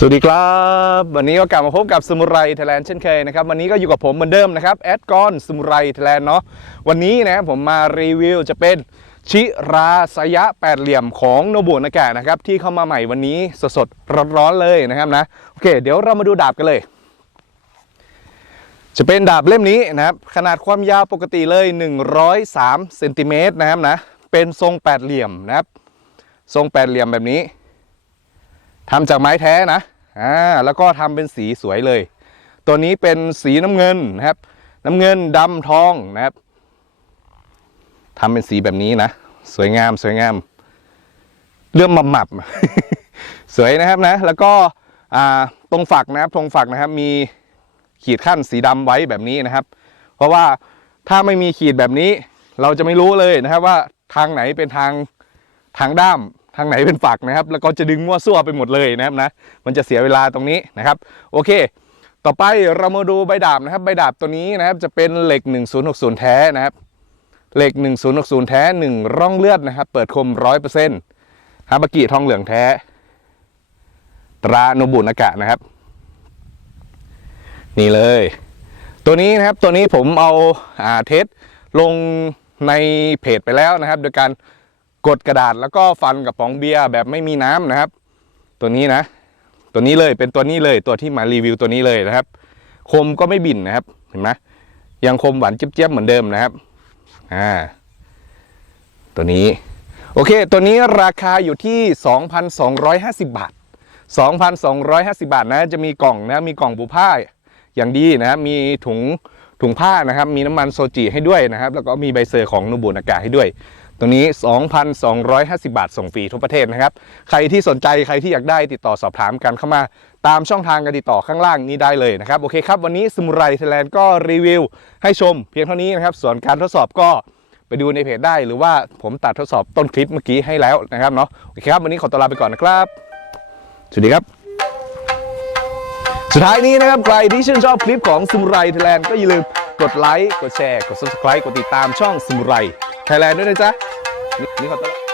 สวัสดีครับ วันนี้ก็กลับมาพบกับสมุไรไทยแลนด์เช่นเคยนะครับ วันนี้ก็อยู่กับผมเหมือนเดิมนะครับแอดกอนสมุไรไทยแลนด์เนาะวันนี้นะผมมารีวิวจะเป็นชิราสยะแปดเหลี่ยมของโนบุนากะนะครับ ที่เข้ามาใหม่วันนี้สดๆร้อนๆเลยนะครับนะโอเค เดี๋ยวเรามาดูดาบกันเลย จะเป็นดาบเล่มนี้นะครับ ขนาดความยาวปกติเลย 103เซนติเมตรนะครับนะเป็นทรงแปดเหลี่ยมนะครับ ทรงแปดเหลี่ยมแบบนี้ ทำจากไม้แท้นะอ่าแล้วก็ทำเป็นสีสวยเลย ตัวนี้เป็นสีน้ำเงินนะครับ น้ำเงินดำทองนะครับทำเป็นสีแบบนี้นะ สวยงามสวยงาม เรื่องมับมับสวยนะครับนะ แล้วก็อ่าตรงฝักนะครับตรงฝักนะครับ มีขีดขั้นสีดำไว้แบบนี้นะครับ เพราะว่าถ้าไม่มีขีดแบบนี้ เราจะไม่รู้เลยนะครับว่าทางไหนเป็นทางทางด้าม ทางไหนเป็นฝักนะครับ แล้วก็จะดึงมั่วซั่วไปหมดเลยนะครับนะมันจะเสียเวลาตรงนี้นะครับ โอเค ต่อไปเรามาดูใบดาบนะครับ ใบดาบตัวนี้นะครับจะเป็นเหล็ก 1060 แท้นะครับเหล็ก 1060 แท้ 1 ร่องเลือดนะครับ เปิดคม 100%ฮาบากิทองเหลืองแท้ ตราโนบุนากะนะครับ นี่เลย ตัวนี้นะครับตัวนี้ผมเอาอ่าเทสลงในเพจไปแล้วนะครับ โดยการ กดกระดาษแล้วก็ฟันกับป๋องเบียร์แบบไม่มีน้ำนะครับ ตัวนี้นะ ตัวนี้เลยเป็นตัวนี้เลยตัวที่มารีวิวตัวนี้เลยนะครับ คมก็ไม่บินนะครับเห็นไหมยังคมหวานเจี๊ยบๆเหมือนเดิมนะครับอ่าตัวนี้ โอเค ตัวนี้ราคาอยู่ที่ 2,250 บาท 2,250 บาทนะจะมีกล่องนะมีกล่องปูผ้าอย่างดีนะครับมีถุงถุงผ้านะครับ มีน้ำมันโซจิให้ด้วยนะครับ แล้วก็มีใบเซอร์ของนูบุนากาให้ด้วย ตรงนี้ 2,250 บาทส่งฟรีทุกประเทศนะครับ ใครที่สนใจใครที่อยากได้ติดต่อสอบถามกันเข้ามา ตามช่องทางการติดต่อข้างล่างนี้ได้เลยนะครับ โอเคครับ วันนี้สมุไรไทยแลนด์ก็รีวิว ให้ชมเพียงเท่านี้นะครับ ส่วนการทดสอบก็ไปดูในเพจได้หรือว่าผมตัดทดสอบต้นคลิปเมื่อกี้ให้แล้วนะครับเนาะโอเคครับวันนี้ขอตัวลาไปก่อนนะครับ สวัสดีครับ สุดท้ายนี้นะครับใครที่ชื่นชอบคลิปของสมุไรไทยแลนด์ก็อย่าลืม กดไลค์ กดแชร์ กด subscribe กดติดตามช่องสมุไรไทยแลนด์ด้วยนะจ๊ะ นี่เขอตัว